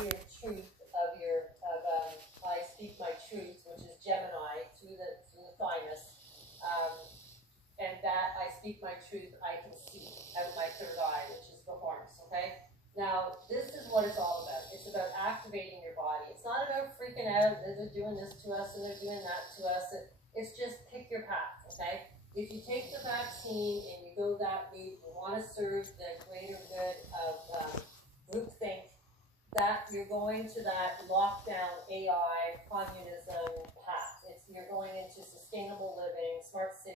your truth I speak my truth, which is Gemini, through the thymus, and that I speak my truth, I can see out my third eye, which is the horns, okay? Now, this is what it's all about. It's about activating your body. It's not about freaking out that they're doing this to us and they're doing that to us. It's just pick your path, okay? If you take the vaccine and you go that route, you want to serve the greater good of groupthink, that you're going to that lockdown AI communism